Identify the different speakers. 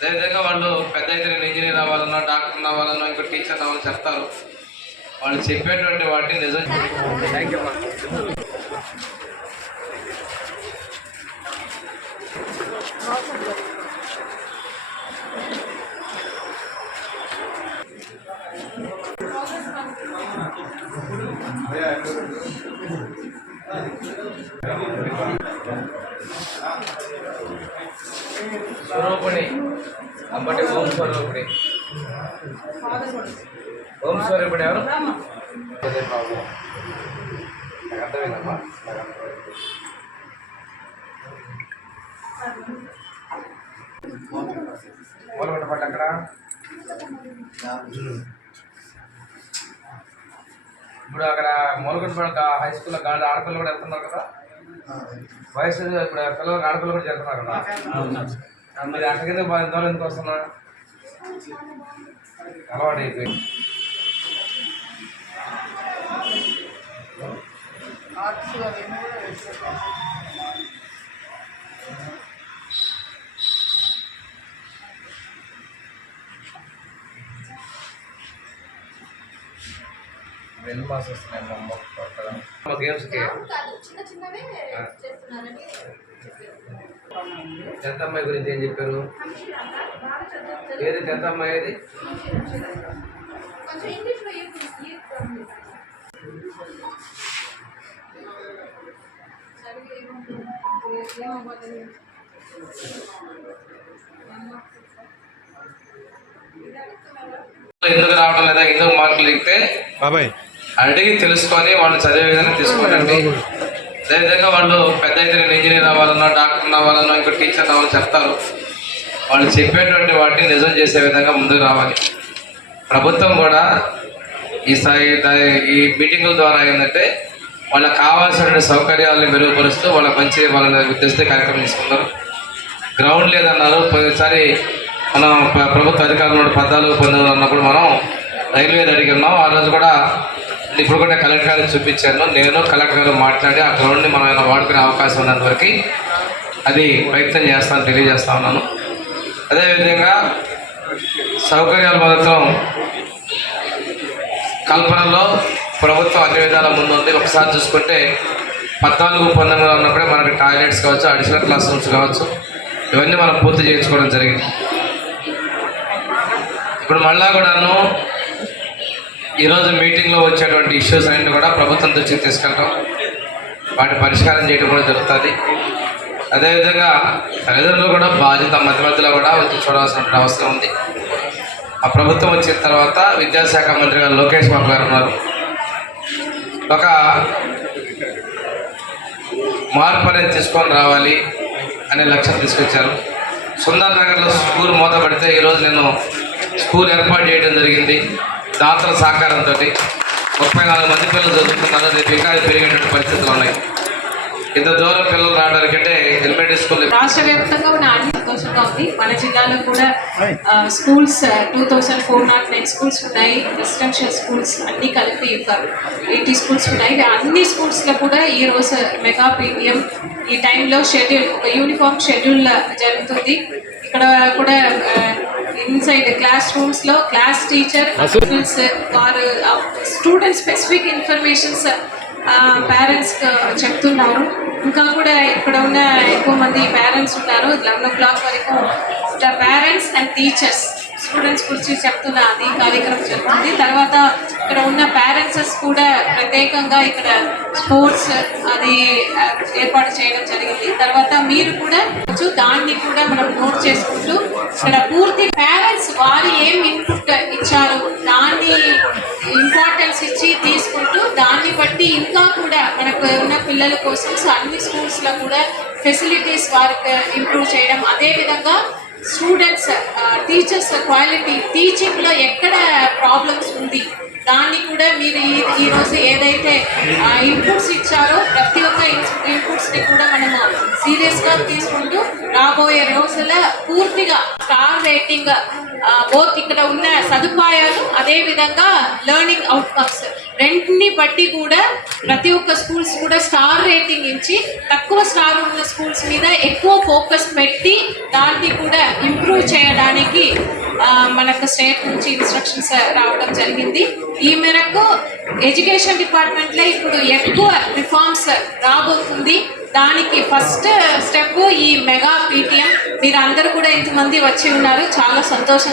Speaker 1: అదేవిధంగా వాళ్ళు పెద్ద అయితే నేను ఇంజనీర్ అవ్వాలన్నా డాక్టర్ అవ్వాలన్నా ఇంకో టీచర్ అవ్వాలని చెప్తారు. వాళ్ళు చెప్పేటువంటి వాటిని నిజం థ్యాంక్ యూ స్వరూపిణి అంబటి ఓం స్వరూపిణి ఓం స్వరూపిణి ఎవరు? ప్రాబ్లం నాకు అర్థమైందమ్మా. అక్కడ ఇప్పుడు అక్కడ మూలగొండ హై స్కూల్లో గాడి ఆడపిల్లలు కూడా వెళ్తున్నారు కదా? వయసు ఇప్పుడు పిల్లలు ఆడపిల్లలు కూడా చేరుతున్నారు కదా. మరి అక్కడికి బాగా ఎంతో ఎందుకు వస్తున్నా? అలవాటు అయిపోయింది. వెల్ పాస్ వస్తున్నాయి మా అమ్మ కొత్తగా మా గేమ్స్కి
Speaker 2: కాదు చిన్న చిన్నవే చేస్తున్నారని
Speaker 1: టెన్త్ అమ్మాయి గురించి ఏం చెప్పారు? ఏది టెన్త్ అమ్మాయి ఏది? ఎందుకు రావడం లేదా? ఎందుకు మార్కులు ఎక్కితే
Speaker 3: బాబాయ్.
Speaker 1: అడిగి తెలుసుకొని వాళ్ళు చదివే విధంగా తీసుకోనండి అదేవిధంగా వాళ్ళు పెద్ద అయితే నేను ఇంజనీర్ అవ్వాలన్నా డాక్టర్ అవ్వాలన్నా ఇంకో టీచర్ అవ్వాలని చెప్తారు. వాళ్ళు చెప్పేటువంటి వాటిని నిజం చేసే విధంగా ముందుకు రావాలి. ప్రభుత్వం కూడా ఈ స్థాయి ఈ మీటింగుల ద్వారా ఏంటంటే వాళ్ళకి కావాల్సిన సౌకర్యాలను మెరుగుపరుస్తూ వాళ్ళ మంచి వాళ్ళని ఉద్దేశిస్తే కార్యక్రమం తీసుకున్నారు గ్రౌండ్ లేదన్నారు. ప్రతిసారి మనం ప్రభుత్వ అధికారులు పద్నాలుగు పంతొమ్మిది అన్నప్పుడు మనం రైల్వే అడిగి ఉన్నాం ఆ రోజు కూడా ఇప్పుడు కూడా కలెక్టర్ గారికి చూపించాను. నేను కలెక్టర్ గారు మాట్లాడి ఆ గ్రౌండ్ని మనం ఏమైనా వాడుకునే అవకాశం ఉన్నంత వరకు అది ప్రయత్నం చేస్తాను తెలియజేస్తా ఉన్నాను. అదేవిధంగా సౌకర్యాల మాత్రం కల్పనలో ప్రభుత్వం అన్ని విధాల ముందుంది. ఒకసారి చూసుకుంటే పద్నాలుగు పంతొమ్మిది ఉన్నప్పుడే మనకి టాయిలెట్స్ కావచ్చు అడిషనల్ క్లాస్ రూమ్స్ కావచ్చు ఇవన్నీ మనం పూర్తి చేయించుకోవడం జరిగింది. ఇప్పుడు మళ్ళా కూడాను ఈరోజు మీటింగ్లో వచ్చేటువంటి ఇష్యూస్ అన్నింటి కూడా ప్రభుత్వం దృష్టి తీసుకెళ్ళటం వాటి పరిష్కారం చేయడం కూడా జరుగుతుంది. అదేవిధంగా తల్లిదండ్రులు కూడా బాధ్యత మధ్య మధ్యలో కూడా వచ్చి చూడాల్సినటువంటి అవసరం ఉంది. ఆ ప్రభుత్వం వచ్చిన తర్వాత విద్యాశాఖ మంత్రి గారు లోకేష్ బాబు గారు ఉన్నారు. ఒక మార్పు అనేది తీసుకొని రావాలి అనే లక్ష్యం తీసుకొచ్చారు. సుందర్ నగర్లో స్కూల్ మూతపడితే ఈరోజు నేను స్కూల్ ఏర్పాటు చేయడం జరిగింది. దాతల సహకారంతో ముప్పై నాలుగు మంది పిల్లలు చదువుతున్నారు రేపు ఇంకా పెరిగేటువంటి పరిస్థితులు ఉన్నాయి. ఇంత దూరం పిల్లలు రావడానికంటే ఎలిమెంటరీ స్కూల్
Speaker 4: రాష్ట్ర వ్యాప్తంగా ఉన్న అన్ని సంతోషంగా ఉంది. మన జిల్లాలో కూడా schools two thousand four nought nine schools ఉన్నాయి. రెసిడెన్షియల్ స్కూల్స్ అన్ని కలిపి ఒక ఎయిటీ స్కూల్స్ ఉన్నాయి. అన్ని స్కూల్స్లో కూడా ఈ రోజు మెగా పీడిఎం ఈ టైంలో షెడ్యూల్ ఒక యూనిఫామ్ షెడ్యూల్ జరుగుతుంది. ఇక్కడ కూడా ఇన్సైడ్ క్లాస్ రూమ్స్లో క్లాస్ టీచర్ వారు స్టూడెంట్ స్పెసిఫిక్ ఇన్ఫర్మేషన్స్ పేరెంట్స్ చెప్తున్నారు. ఇంకా కూడా ఇక్కడ ఉన్న ఎక్కువ మంది పేరెంట్స్ ఉన్నారు. లెవెన్ ఓ క్లాక్ వరకు పేరెంట్స్ అండ్ టీచర్స్ స్టూడెంట్స్ గురించి చెప్తున్న అది కార్యక్రమం జరుగుతుంది. తర్వాత ఇక్కడ ఉన్న పేరెంట్స్ కూడా ప్రత్యేకంగా ఇక్కడ స్పోర్ట్స్ అది ఏర్పాటు చేయడం జరిగింది. తర్వాత మీరు కూడా దాన్ని కూడా మనం నోట్ చేసుకుంటూ ఇక్కడ పూర్తి పేరెంట్స్ వారు ఏం ఇన్పుట్ ఇచ్చారు దాన్ని ఇంపార్టెన్స్ ఇచ్చి తీసుకుంటూ దాన్ని బట్టి ఇంకా కూడా మనకు ఉన్న పిల్లల కోసం అన్ని స్కూల్స్లో కూడా ఫెసిలిటీస్ వారికి ఇంప్రూవ్ చేయడం. అదేవిధంగా స్టూడెంట్స్ టీచర్స్ క్వాలిటీ టీచింగ్లో ఎక్కడ ప్రాబ్లమ్స్ ఉంది దాన్ని కూడా మీరు ఈ ఈరోజు ఏదైతే ఇన్పుట్స్ ఇచ్చారో ప్రతి ఒక్క ఇన్పుట్స్ని కూడా మనము సీరియస్గా తీసుకుంటూ రాబోయే రోజుల పూర్తిగా స్టార్ రేటింగ్ బోత్ ఇక్కడ ఉన్న సదుపాయాలు అదేవిధంగా లర్నింగ్ లెర్నింగ్ అవుట్కమ్స్ రెంట్ని బట్టి కూడా ప్రతి ఒక్క స్కూల్స్ కూడా స్టార్ రేటింగ్ ఇచ్చి తక్కువ స్టార్ ఉన్న స్కూల్స్ మీద ఎక్కువ ఫోకస్ పెట్టి దాన్ని కూడా ఇంప్రూవ్ చేయడానికి మనకు స్టేట్ నుంచి ఇన్స్ట్రక్షన్స్ రావడం జరిగింది. ఈ మేరకు ఎడ్యుకేషన్ డిపార్ట్మెంట్లో ఇప్పుడు ఎక్కువ రిఫార్మ్స్ రాబోతుంది. దానికి ఫస్ట్ స్టెప్ ఈ మెగా పీటీఎం. మీరు అందరూ కూడా ఇంతమంది వచ్చి ఉన్నారు. చాలా సంతోషం.